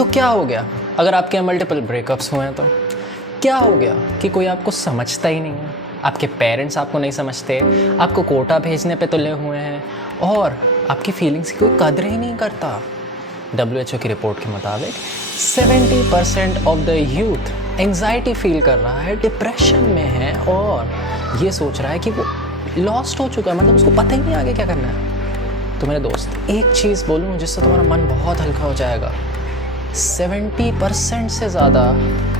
तो क्या हो गया अगर आपके यहाँ मल्टीपल ब्रेकअप्स हुए हैं? तो क्या हो गया कि कोई आपको समझता ही नहीं है, आपके पेरेंट्स आपको नहीं समझते, आपको कोटा भेजने पे तुले हुए हैं और आपकी फीलिंग्स की कोई कदर ही नहीं करता। WHO की रिपोर्ट के मुताबिक 70% of the youth anxiety feel कर रहा है, डिप्रेशन में है और ये सोच रहा है कि वो लॉस्ट हो चुका है, मतलब उसको पता ही नहीं आगे क्या करना है। तो मेरे दोस्त, एक चीज़ बोलूँ जिससे तुम्हारा मन बहुत हल्का हो जाएगा। 70% से ज़्यादा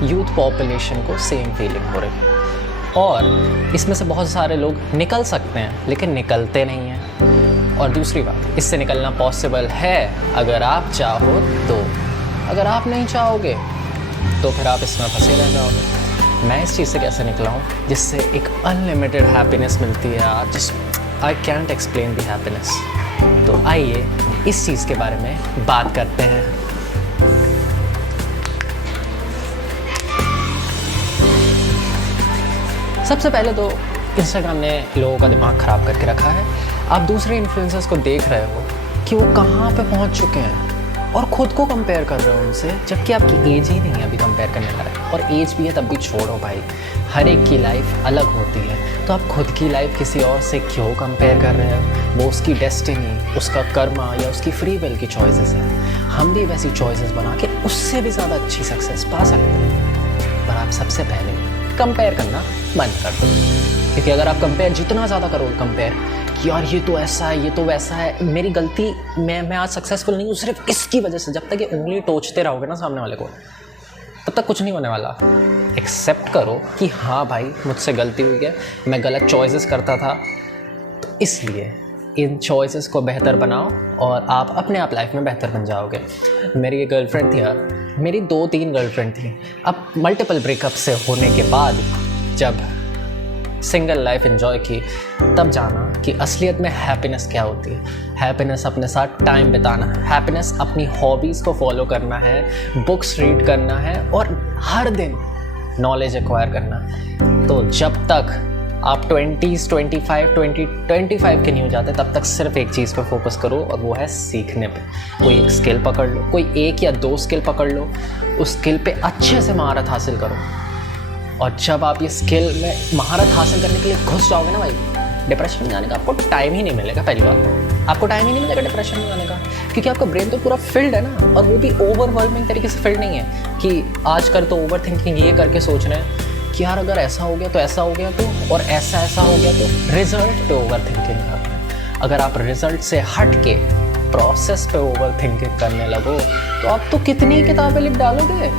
यूथ पॉपुलेशन को सेम फीलिंग हो रही है और इसमें से बहुत सारे लोग निकल सकते हैं लेकिन निकलते नहीं हैं। और दूसरी बात, इससे निकलना पॉसिबल है अगर आप चाहो तो, अगर आप नहीं चाहोगे तो फिर आप इसमें फंसे रह जाओगे। मैं इस चीज़ से कैसे निकला हूँ जिससे एक अनलिमिटेड हैप्पीनेस मिलती है यार, just I can't explain the happiness. तो आइए इस चीज़ के बारे में बात करते हैं। सबसे पहले तो इंस्टाग्राम ने लोगों का दिमाग ख़राब करके रखा है। आप दूसरे इन्फ्लुएंसर्स को देख रहे हो कि वो कहाँ पे पहुँच चुके हैं और ख़ुद को कंपेयर कर रहे हो उनसे, जबकि आपकी एज ही नहीं है अभी कंपेयर करने का। और एज भी है तब भी छोड़ो भाई, हर एक की लाइफ अलग होती है, तो आप खुद की लाइफ किसी और से क्यों कंपेयर कर रहे हो? वो उसकी डेस्टिनी, उसका कर्मा या उसकी फ्री विल की चॉइसेस है। हम भी वैसी चॉइसेस बना के उससे भी ज़्यादा अच्छी सक्सेस पा सकते हैं। पर आप सबसे पहले कंपेयर करना बंद कर दो, क्योंकि अगर आप कंपेयर जितना ज़्यादा करोगे कंपेयर कि यार ये तो ऐसा है, ये तो वैसा है, मेरी गलती, मैं आज सक्सेसफुल नहीं हूँ सिर्फ इसकी वजह से, जब तक ये उंगली टोचते रहोगे ना सामने वाले को, तब तक कुछ नहीं होने वाला। एक्सेप्ट करो कि हाँ भाई मुझसे गलती हुई है, मैं गलत चॉइसेस करता था, तो इसलिए इन चॉइसेस को बेहतर बनाओ और आप अपने आप लाइफ में बेहतर बन जाओगे। मेरी एक गर्लफ्रेंड थी यार, मेरी 2-3 गर्लफ्रेंड थी। अब मल्टीपल ब्रेकअप से होने के बाद जब सिंगल लाइफ एंजॉय की, तब जाना कि असलियत में हैप्पीनेस क्या होती है। हैप्पीनेस अपने साथ टाइम बिताना है, हैप्पीनेस अपनी हॉबीज़ को फॉलो करना है, बुक्स रीड करना है और हर दिन नॉलेज एक्वायर करना है। तो जब तक आप 20s, 25 के नहीं हो जाते, तब तक सिर्फ एक चीज़ पर फोकस करो और वो है सीखने पे। कोई एक स्किल पकड़ लो, कोई 1 या 2 स्किल पकड़ लो, उस स्किल पे अच्छे से महारत हासिल करो। और जब आप ये स्किल में महारत हासिल करने के लिए घुस जाओगे ना भाई, डिप्रेशन में जाने का आपको टाइम ही नहीं मिलेगा। पहली बात, आपको टाइम ही नहीं मिलेगा डिप्रेशन में जाने का, क्योंकि आपका ब्रेन तो पूरा फिल्ड है ना, और वो भी ओवरवेलमिंग तरीके से फिल्ड नहीं है कि आज कर तो ओवर थिंकिंग ये करके सोच रहे हैं कि यार अगर ऐसा हो गया तो ऐसा हो गया तो, और ऐसा हो गया तो। रिजल्ट पे ओवर थिंकिंग करना। अगर आप रिजल्ट से हट के प्रोसेस पे ओवर थिंकिंग करने लगो तो आप तो कितनी किताबें लिख डालोगे।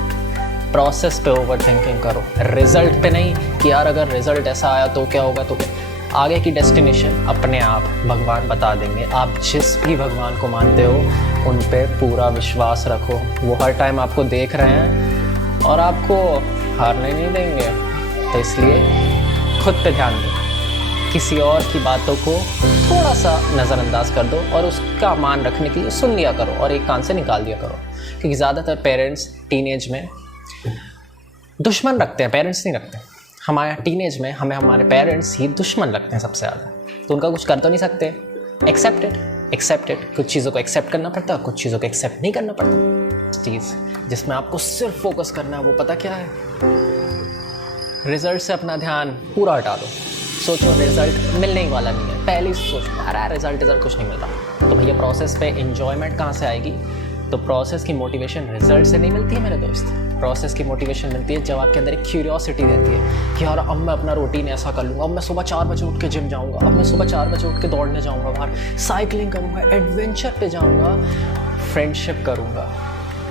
प्रोसेस पे ओवर थिंकिंग करो, रिजल्ट पे नहीं कि यार अगर रिजल्ट ऐसा आया तो क्या होगा, तो क्या। आगे की डेस्टिनेशन अपने आप भगवान बता देंगे। आप जिस भी भगवान को मानते हो उन पे पूरा विश्वास रखो, वो हर टाइम आपको देख रहे हैं और आपको हारने नहीं देंगे। तो इसलिए खुद पे ध्यान दो, किसी और की बातों को थोड़ा सा नज़रअंदाज कर दो और उसका मान रखने के लिए सुन लिया करो और एक कान से निकाल दिया करो। क्योंकि ज़्यादातर पेरेंट्स टीनेज में दुश्मन रखते हैं, पेरेंट्स नहीं रखते। हमारे टीनेज में हमें हमारे पेरेंट्स ही दुश्मन लगते हैं सबसे ज़्यादा, तो उनका कुछ कर तो नहीं सकते। एक्सेप्टेड, कुछ चीज़ों को एक्सेप्ट करना पड़ता है, कुछ चीज़ों को एक्सेप्ट नहीं करना पड़ता। चीज़ जिसमें आपको सिर्फ फोकस करना है वो पता क्या है? रिजल्ट से अपना ध्यान पूरा हटा दो। सोचो रिजल्ट मिलने ही वाला नहीं है, पहले ही सोचो अरे रिजल्ट कुछ नहीं मिलता, तो भैया प्रोसेस पे एंजॉयमेंट कहाँ से आएगी? तो प्रोसेस की मोटिवेशन रिजल्ट से नहीं मिलती है मेरे दोस्त। प्रोसेस की मोटिवेशन मिलती है जब आपके अंदर एक क्यूरियोसिटी रहती है कि यार अब मैं अपना रूटीन ऐसा कर लूँगा, अब मैं सुबह 4 बजे उठ के जिम जाऊँगा, अब मैं सुबह 4 बजे उठ के दौड़ने जाऊँगा, बाहर साइकिलिंग करूँगा, एडवेंचर पे जाऊँगा, फ्रेंडशिप करूँगा,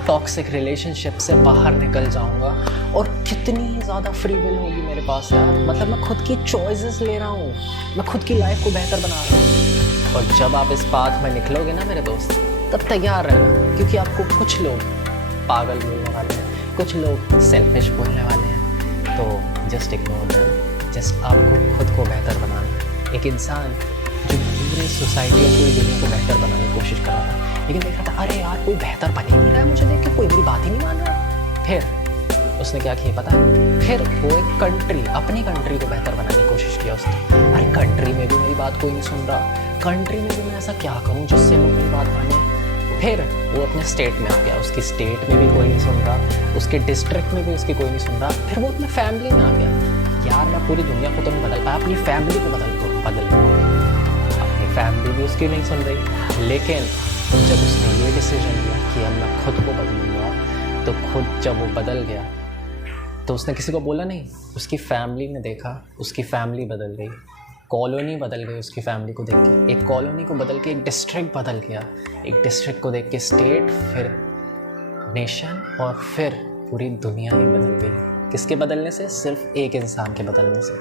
टॉक्सिक रिलेशनशिप से बाहर निकल जाऊँगा और कितनी ज़्यादा फ्री विल होगी मेरे पास यार। मतलब मैं खुद की चॉइसेस ले रहा हूँ, मैं खुद की लाइफ को बेहतर बना रहा हूँ। और जब आप इस पाथ में निकलोगे ना मेरे दोस्त, तब तैयार रहना, क्योंकि आपको कुछ लोग पागल बोलने वाले हैं, कुछ लोग सेल्फिश बोलने वाले हैं, तो जस्ट इग्नोर देम। जस्ट आपको खुद को बेहतर बनाना है। एक इंसान जो पूरे सोसाइटी और पूरी दुनिया को बेहतर बनाने की कोशिश कर रहा था, लेकिन देख रहा था अरे यार कोई बेहतर बन ही नहीं रहा है मुझे देख के, कोई मेरी बात ही नहीं मान रहा। फिर उसने क्या किया पता है? फिर वो एक कंट्री, अपनी कंट्री को बेहतर बनाने की कोशिश किया उसने। अरे कंट्री में भी मेरी बात कोई नहीं सुन रहा, कंट्री में भी मैं ऐसा क्या करूँ जिससे लोग मेरी बात माने। फिर वो अपने स्टेट में आ गया, उसकी स्टेट में भी कोई नहीं सुन रहा, उसके डिस्ट्रिक्ट में भी उसकी कोई नहीं सुन रहा, फिर वो अपने फैमिली में आ गया। यार मैं पूरी दुनिया को तो नहीं बदल पाया, अपनी फैमिली को बदल लूँगा। अपनी फैमिली भी उसकी नहीं सुन रही, लेकिन जब उसने ये डिसीजन लिया कि अब मैं खुद को बदलूँगा, तो खुद जब वो बदल गया तो उसने किसी को बोला नहीं, उसकी फैमिली ने देखा, उसकी फैमिली बदल गई, कॉलोनी बदल गई उसकी फैमिली को देख के, एक कॉलोनी को बदल के एक डिस्ट्रिक्ट बदल गया, एक डिस्ट्रिक्ट को देख के स्टेट, फिर नेशन और फिर पूरी दुनिया ही बदल गई। किसके बदलने से? सिर्फ एक इंसान के बदलने से।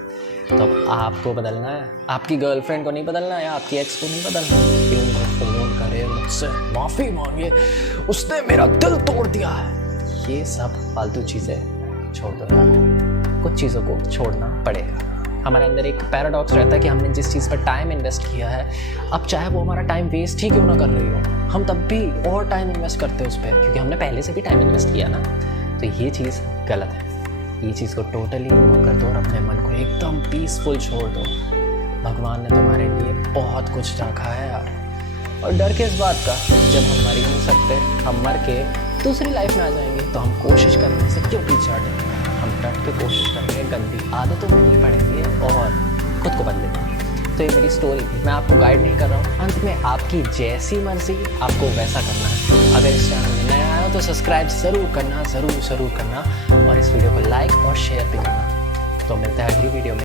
तो अब आपको बदलना है, आपकी गर्लफ्रेंड को नहीं बदलना है, आपकी एक्स को नहीं बदलना है। क्यों वो फ़ोन करे मुझसे माफ़ी मांगे, उसने मेरा दिल तोड़ दिया है, ये सब फालतू चीज़ें छोड़ दो यार। कुछ चीज़ों को छोड़ना पड़ेगा। हमारे अंदर एक पैराडॉक्स रहता है कि हमने जिस चीज़ पर टाइम इन्वेस्ट किया है, अब चाहे वो हमारा टाइम वेस्ट ही क्यों ना कर रही हो, हम तब भी और टाइम इन्वेस्ट करते हैं उस पर, क्योंकि हमने पहले से भी टाइम इन्वेस्ट किया ना। तो ये चीज़ गलत है। ये चीज़ को टोटली इग्नोर कर दो और अपने मन को एकदम पीसफुल छोड़ दो। भगवान ने तुम्हारे लिए बहुत कुछ रखा है यार। और डर किस बात का, जब हम मर ही नहीं सकते, हम मर के दूसरी लाइफ में आ जाएंगे, तो हम कोशिश करने से क्यों पीछे हटें? हम डट के कोशिश करेंगे, गंदी आदतों में नहीं पड़ेंगे और खुद को बदलेंगे। तो ये मेरी स्टोरी थी, मैं आपको गाइड नहीं कर रहा हूँ। अंत में आपकी जैसी मर्जी आपको वैसा करना है। अगर इस चैनल में नया आया हो तो सब्सक्राइब ज़रूर करना, ज़रूर करना, और इस वीडियो को लाइक और शेयर भी करना। तो मिलते हैं अगली वीडियो में।